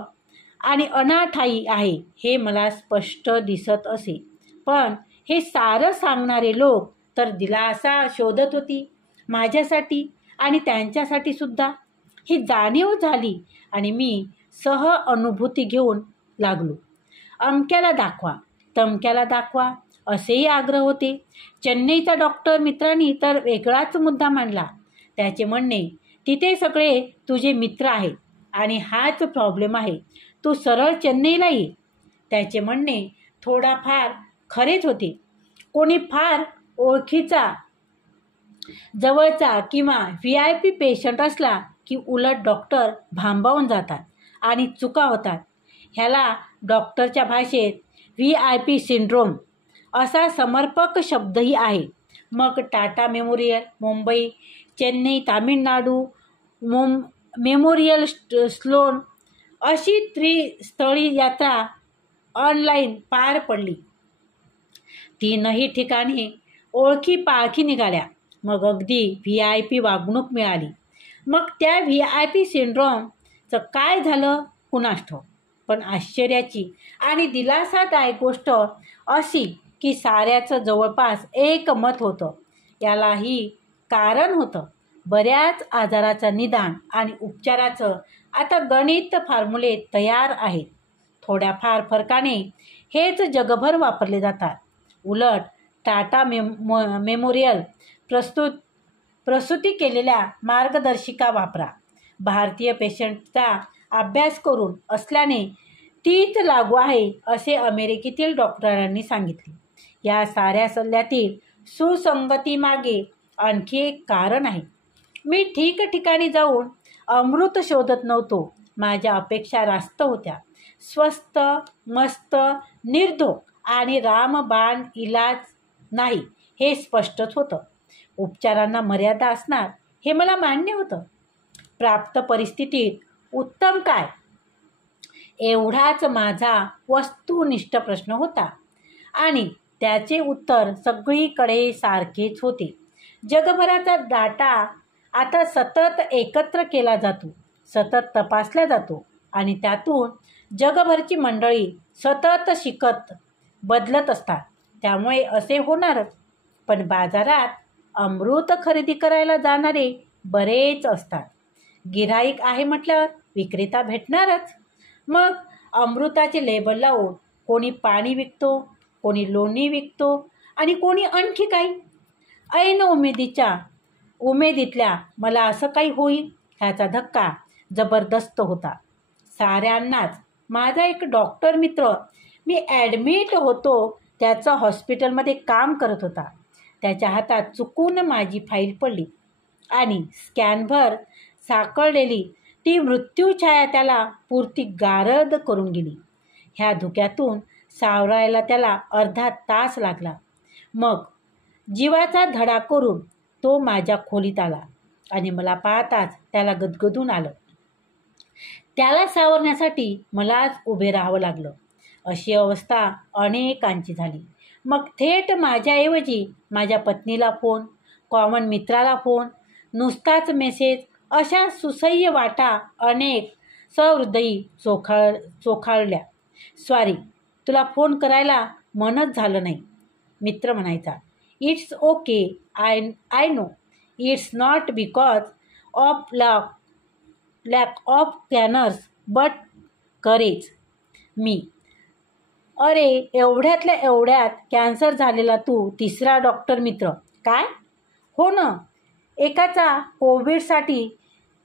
आणि अनाठायी आहे हे मला स्पष्ट दिसत असे. पण हे सारं सांगणारे लोक तर दिलासा शोधत होती माझ्यासाठी आणि त्यांच्यासाठी सुद्धा. ही जाणीव झाली आणि मी सह अनुभूती घेऊन लागलो. अमक्याला दाखवा, तमक्याला दाखवा असेही आग्रह होते. चेन्नईचा डॉक्टर मित्रांनी तर वेगळाच मुद्दा मांडला. त्याचे म्हणणे, तिथे सगळे तुझे मित्र आहेत आणि हाच प्रॉब्लेम आहे, तू सरळ चेन्नईला ये. त्याचे म्हणणे थोडाफार खरेच होते. कोणी फार ओळखीचा, जवळचा किंवा VIP पेशंट असला की उलट डॉक्टर भांबावून जातात आणि चुका होतात. ह्याला डॉक्टरच्या भाषेत VIP सिंड्रोम असा समर्पक शब्दही आहे. मग Tata memorial Mumbai, Chennai Tamil Nadu, memorial Sloan अशी त्रिस्थळी यात्रा ऑनलाईन पार पडली. तीनही ठिकाणी ओळखी पाळखी निघाल्या. मग अगदी VIP वागणूक मिळाली. मग त्या VIP सिंड्रोमचं काय झालं कुणास ठाऊक. पण आश्चर्याची आणि दिलासादायक गोष्ट अशी की साऱ्याचं जवळपास एकमत होतं. यालाही कारण होतं. बऱ्याच आजाराचं निदान आणि उपचाराचं आता गणित फॉर्म्युले तयार आहेत. थोड्याफार फरकाने हेच जगभर वापरले जातात. उलट टाटा मेमोरियल प्रस्तुती केलेल्या मार्गदर्शिका वापरा. भारतीय पेशंटचा अभ्यास करून असल्याने तीच लागू आहे असे अमेरिकेतील डॉक्टरांनी सांगितले. या साऱ्या सल्ल्यातील सुसंगतीमागे आणखी एक कारण आहे. मी ठिकठिकाणी जाऊन अमृत शोधत नव्हतो. माझ्या अपेक्षा रास्त होत्या. स्वस्त, मस्त, निर्धोक आणि रामबाण इलाज नाही हे स्पष्टच होतं. उपचारांना मर्यादा असणार हे मला मान्य होतं. प्राप्त परिस्थितीत उत्तम काय, एवढाच माझा वस्तुनिष्ठ प्रश्न होता आणि त्याचे उत्तर सगळीकडे सारखेच होते. जगभराचा डाटा आता सतत एकत्र केला जातो, सतत तपासला जातो आणि त्यातून जगभरची मंडळी सतत शिकत बदलत असतात. त्यामुळे असे होणारच. पण बाजारात अमृत खरेदी करायला जाणारे बरेच असतात. गिऱ्हाईक आहे म्हटल्यावर विक्रेता भेटणारच. मग अमृताचे लेबल लावून कोणी पाणी विकतो, कोणी लोणी विकतो आणि कोणी आणखी काही. ऐन उमेदीतल्या मला असं काही होईल ह्याचा धक्का जबरदस्त होता. साऱ्यांनाच. माझा एक डॉक्टर मित्र, मी ॲडमिट होतो त्याचं हॉस्पिटलमध्ये काम करत होता. त्याच्या हातात चुकून माझी फाईल पडली आणि स्कॅनभर साकळलेली ती मृत्यूछाया त्याला पुरती गारद करून गेली. ह्या धुक्यातून सावरायला त्याला अर्धा तास लागला. मग जीवाचा धडा करून तो माझ्या खोलीत आला आणि मला पाहताच त्याला गदगदून आलं. त्याला सावरण्यासाठी मलाच उभे राहावं लागलं. अशी अवस्था अनेकांची झाली. मग थेट माझ्याऐवजी माझ्या पत्नीला फोन, कॉमन मित्राला फोन, नुसताच मेसेज, अशा सुसह्य वाटा अनेक सहृदयी चोखाळल्या. सॉरी, तुला फोन करायला मनच झालं नाही, मित्र म्हणायचा. It's okay, I know. It's not because of lack of cancers but courage. मी, अरे एवढ्यातल्या एवढ्यात कॅन्सर झालेला तू तिसरा डॉक्टर मित्र. काय? हो ना. एकाचा कोविडसाठी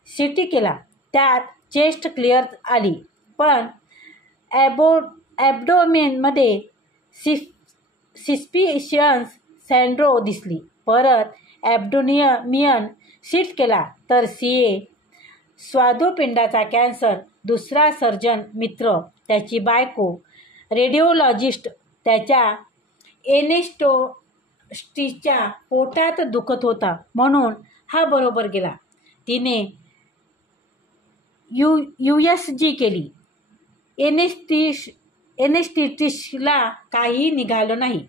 CT केला, त्यात चेस्ट क्लिअर आली, पण ॲब्डोमेनमध्ये सिस्पिशियस सँड्रो दिसली. परत ॲब्डोमियन सीट केला तर CA स्वादुपिंडाचा कॅन्सर. दुसरा सर्जन मित्र, त्याची बायको रेडिओलॉजिस्ट, त्याच्या एनेस्टोस्टिसच्या पोटात दुखत होता म्हणून हा बरोबर गेला. तिने USG केली. एनेस्टिस्टला काही निघालं नाही.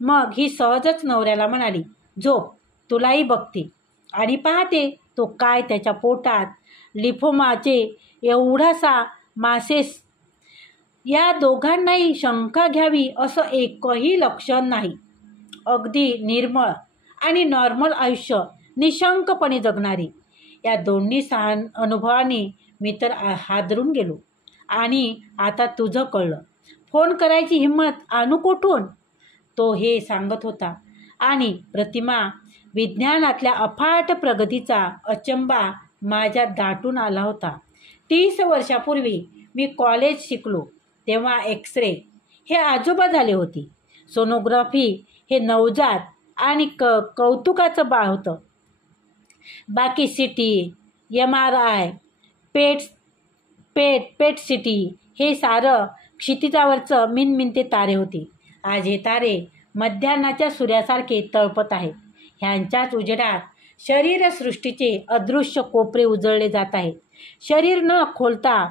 मग ही सहजच नवऱ्याला म्हणाली, झोप, तुलाही बघते आणि पाहते तो काय त्याच्या पोटात लिफोमाचे एवढासा मासेस. या दोघांनाही शंका घ्यावी असं एकही लक्षण नाही. अगदी निर्मळ आणि नॉर्मल आयुष्य निशंकपणे जगणारी. या दोन्ही अनुभवांनी मी तर हादरून गेलो. आणि आता तुझं कळलं. फोन करायची हिंमत आणू कुठून, तो हे सांगत होता. आणि प्रतिमा, विज्ञानातल्या अफाट प्रगतीचा अचंबा माझ्यात दाटून आला होता. 30 वर्षापूर्वी मी कॉलेज शिकलो तेव्हा एक्स-रे हे आजोबा झाले होते. सोनोग्राफी हे नवजात आणि कौतुकाचं बाळ होतं. बाकी CT, MRI, पेट CT हे सारं क्षितिजावरचं मिनमिनते तारे होते. आज हे तारे मध्यान्हाच्या सूर्यासारखे तळपत आहेत. ह्यांच्याच उजेडात शरीरसृष्टीचे अदृश्य कोपरे उजळले जात आहेत. शरीर न खोलता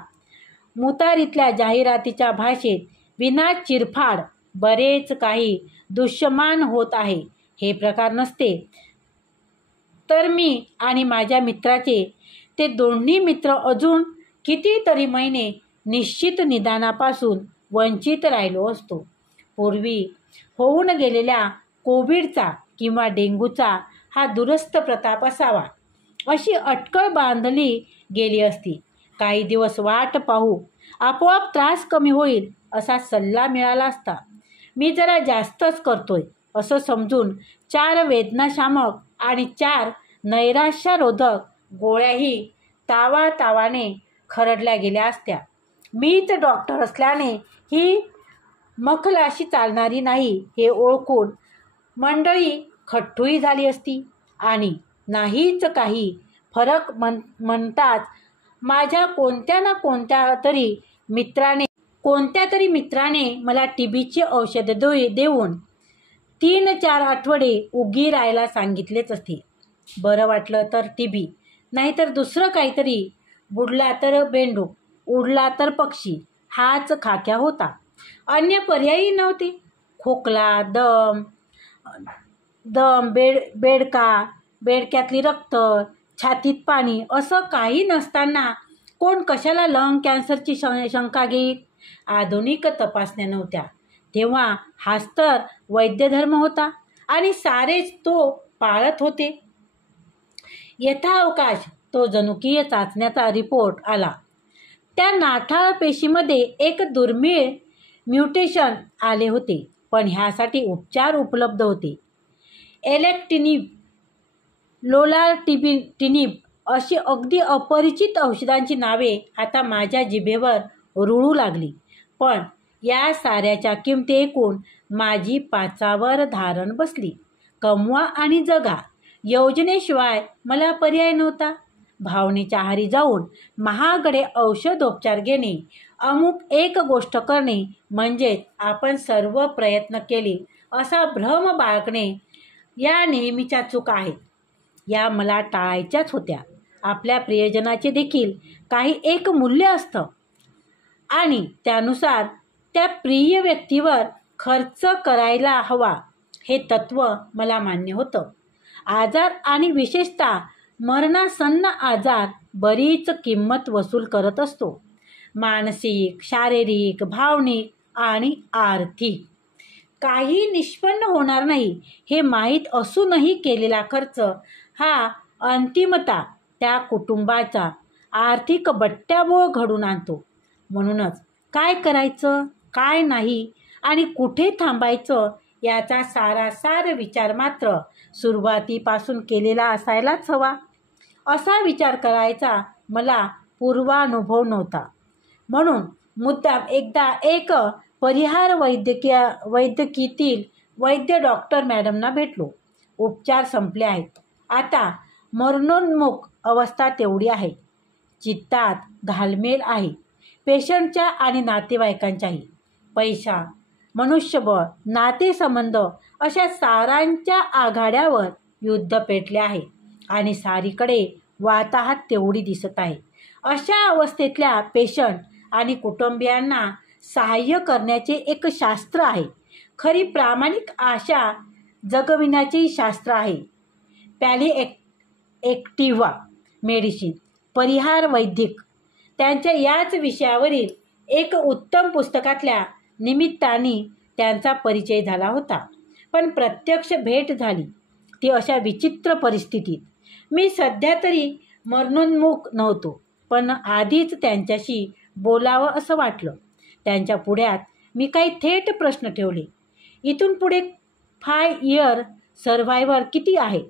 मुतारीतल्या जाहिरातीच्या भाषेत विना चिरफाड बरेच काही दृश्यमान होत आहे. हे प्रकार नसते तर मी आणि माझ्या मित्राचे ते दोन्ही मित्र अजून कितीतरी महिने निश्चित निदानापासून वंचित राहिलो असतो. पूर्वी होऊन गेलेल्या कोविडचा किंवा डेंग्यूचा हा दुरस्त प्रताप असावा अशी अटकळ बांधली गेली असती. काही दिवस वाट पाहू, आपोआप त्रास कमी होईल असा सल्ला मिळाला असता. मी जरा जास्तच करतोय असं समजून 4 वेदनाशामक आणि 4 नैराश्यरोधक गोळ्याही तावातावाने खरडल्या गेल्या असत्या. मीच डॉक्टर असल्याने ही मखलाशी चालणारी नाही हे ओळखून मंडळी खट्टुही झाली असती आणि नाहीच काही फरक म्हणताच माझ्या कोणत्या तरी मित्राने मला TBचे औषध देऊन 3-4 आठवडे उगी राहायला सांगितलेच असते. बरं वाटलं तर टीबी, नाहीतर दुसरं काहीतरी, बुडला तर बेंडूक, उडला तर पक्षी, हाच खाक्या होता. अन्य पर्यायही नव्हते. खोकला, दम दम बेडका, बेडक्यातली रक्त, छातीत पाणी असं काही नसताना कोण कशाला लंग कॅन्सरची शंका घेईल. आधुनिक तपासण्या नव्हत्या तेव्हा. हाच तर वैद्यधर्म होता आणि सारेच तो पाळत होते. यथावकाश तो जनुकीय चाचण्याचा रिपोर्ट आला. त्या नाठाळ पेशीमध्ये एक दुर्मिळ म्युटेशन आले होते, पण ह्यासाठी उपचार उपलब्ध होते. एलेक्टिनिब, लोलार्टिनिब अशी अगदी अपरिचित औषधांची नावे आता माझ्या जिभेवर रुळू लागली. पण या साऱ्याच्या किमती ऐकून माझी पाचावर धारण बसली. कमवा आणि जगा, योजनेशिवाय मला पर्याय नव्हता. भावनेच्या आहारी जाऊन महागडे औषधोपचार घेणे, अमुक एक गोष्ट करणे म्हणजेच आपण सर्व प्रयत्न केले असा भ्रम बाळगणे या नेहमीच्या चुका आहेत. या मला टाळायच्याच होत्या. आपल्या प्रियजनाचे देखील काही एक मूल्य असतं आणि त्यानुसार त्या प्रिय व्यक्तीवर खर्च करायला हवा हे तत्त्व मला मान्य होतं. आजार आणि विशेषतः मरणासन्न आजार बरीच किंमत वसूल करत असतो. मानसिक, शारीरिक, भावनिक आणि आर्थिक. काही निष्पन्न होणार नाही हे माहीत असूनही केलेला खर्च हा अंतिमता त्या कुटुंबाचा आर्थिक बट्ट्याबोळ घडून आणतो. म्हणूनच काय करायचं, काय नाही आणि कुठे थांबायचं याचा सारासार विचार मात्र सुरुवातीपासून केलेला असायलाच हवा. असा विचार करायचा मला पूर्वानुभव नव्हता. म्हणून मुद्दाम एकदा एक परिहार वैद्यकीतील वैद्य डॉक्टर मॅडमना भेटलो. उपचार संपले आहेत. आता मरणोन्मुख अवस्था तेवढी आहे. चित्तात घालमेल आहे, पेशंटच्या आणि नातेवाईकांच्याही. पैसा, मनुष्यबळ, नातेसंबंध अशा सारांच्या आघाड्यावर युद्ध पेटले आहे आणि सारीकडे वाताहत तेवढी दिसत आहे. अशा अवस्थेतल्या पेशंट आणि कुटुंबियांना सहाय्य करण्याचे एक शास्त्र आहे. खरी प्रामाणिक आशा जगविण्याचे शास्त्र आहे. पॅलिएटिव्ह मेडिसिन, परिहार वैद्यक. त्यांच्या याच विषयावरील एक उत्तम पुस्तकातल्या निमित्ताने त्यांचा परिचय झाला होता. पण प्रत्यक्ष भेट झाली ती अशा विचित्र परिस्थितीत. मी सध्या तरी मरणोन्मुख नव्हतो, पण आधीच त्यांच्याशी बोलावं असं वाटलं. त्यांच्या पुढ्यात मी काही थेट प्रश्न ठेवले. इथून पुढे 5 इयर सर्व्हायव्हर किती आहे?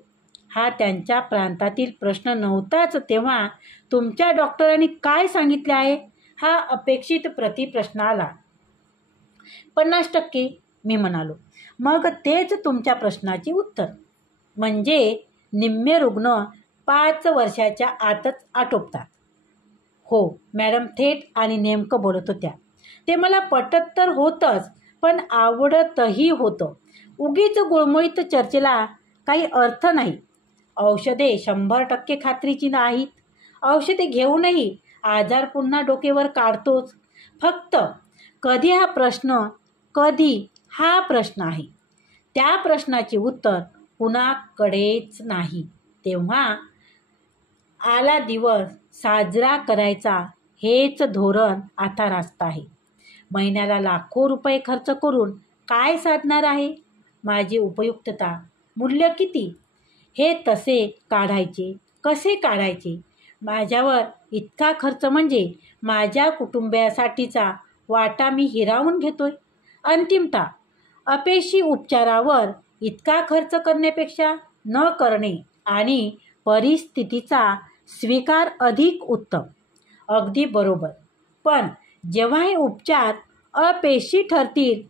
हा त्यांच्या प्रांतातील प्रश्न नव्हताच तेव्हा. तुमच्या डॉक्टरांनी काय सांगितले आहे? हा अपेक्षित प्रतिप्रश्न आला. 50% मी म्हणालो. मग तेच तुमच्या प्रश्नाचे उत्तर. म्हणजे निम्मे रुग्ण 5 वर्षाच्या आतच आटोपतात. हो, मॅडम थेट आणि नेमकं बोलत होत्या. ते मला पटत तर होतंच, पण आवडतही होतं. उगीच गुळमुळीत चर्चेला काही अर्थ नाही. औषधे 100% खात्रीची नाहीत. औषधे घेऊनही आजार पुन्हा डोकेवर काढतोच. फक्त कधी हा प्रश्न आहे. त्या प्रश्नाचे उत्तर कुणाकडेच नाही. तेव्हा आला दिवस साजरा करायचा हेच धोरण आता रास्त आहे. महिन्याला लाखो रुपये खर्च करून काय साधणार आहे? माझी उपयुक्तता मूल्य किती? हे तसे काढायचे, कसे काढायचे? माझ्यावर इतका खर्च म्हणजे माझ्या कुटुंबियासाठीचा वाटा मी हिरावून घेतोय. अंतिमतः अपयशी उपचारावर इतका खर्च करण्यापेक्षा न करणे आणि परिस्थितीचा स्वीकार अधिक उत्तम. अगदी बरोबर. पण जेव्हा हे उपचार अपयशी ठरतील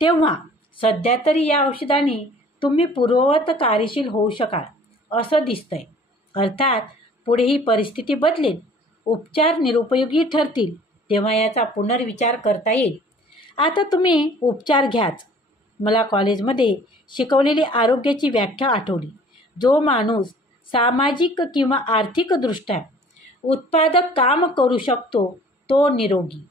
तेव्हा सध्या तरी या औषधांनी तुम्ही पूर्ववत कार्यशील होऊ शकाल असं दिसतंय. अर्थात पुढे ही परिस्थिती बदलेल. उपचार निरुपयोगी ठरतील तेव्हा याचा पुनर्विचार करता येईल. आता तुम्ही उपचार घ्याच. मला कॉलेजमध्ये शिकवलेली आरोग्याची व्याख्या आठवली. जो माणूस सामाजिक किंवा आर्थिकदृष्ट्या उत्पादक काम करू शकतो तो निरोगी.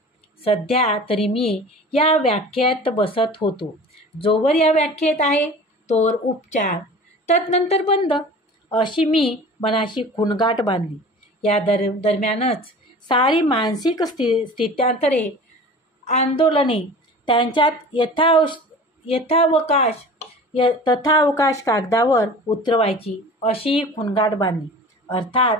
सध्या तरी मी या व्याख्येत बसत होतो. जोवर या व्याख्येत आहे तोवर उपचार, तदनंतर बंद, अशी मी मनाशी खुणगाठ बांधली. या दरम्यानच सारी मानसिक स्थित्यांतरे, आंदोलने, त्यांच्यात तथावकाश कागदावर उतरवायची अशी खुणगाठ बांधली. अर्थात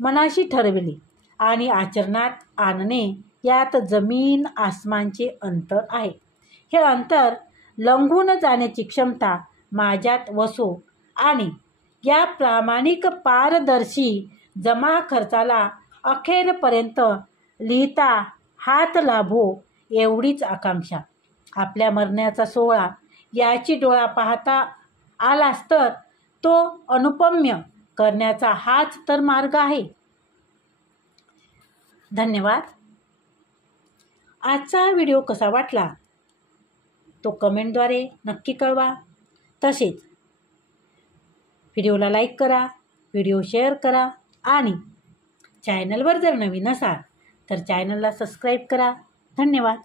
मनाशी ठरविले आणि आचरणात आणणे यात जमीन आसमानचे अंतर आहे. हे अंतर लंघून जाण्याची क्षमता माझ्यात वसो आणि या प्रामाणिक पारदर्शी जमा खर्चाला अखेरपर्यंत लिहिता हात लाभो एवढीच आकांक्षा. आपल्या मरण्याचा सोहळा याची डोळा पाहता आलास तर तो अनुपम्य करण्याचा हाच तर मार्ग आहे. धन्यवाद. आजचा व्हिडिओ कसा वाटला तो कमेंटद्वारे नक्की कळवा. तसेच व्हिडिओला लाईक करा, व्हिडिओ शेअर करा आणि चॅनलवर जर नवीन असाल तर चॅनलला सबस्क्राईब करा. धन्यवाद.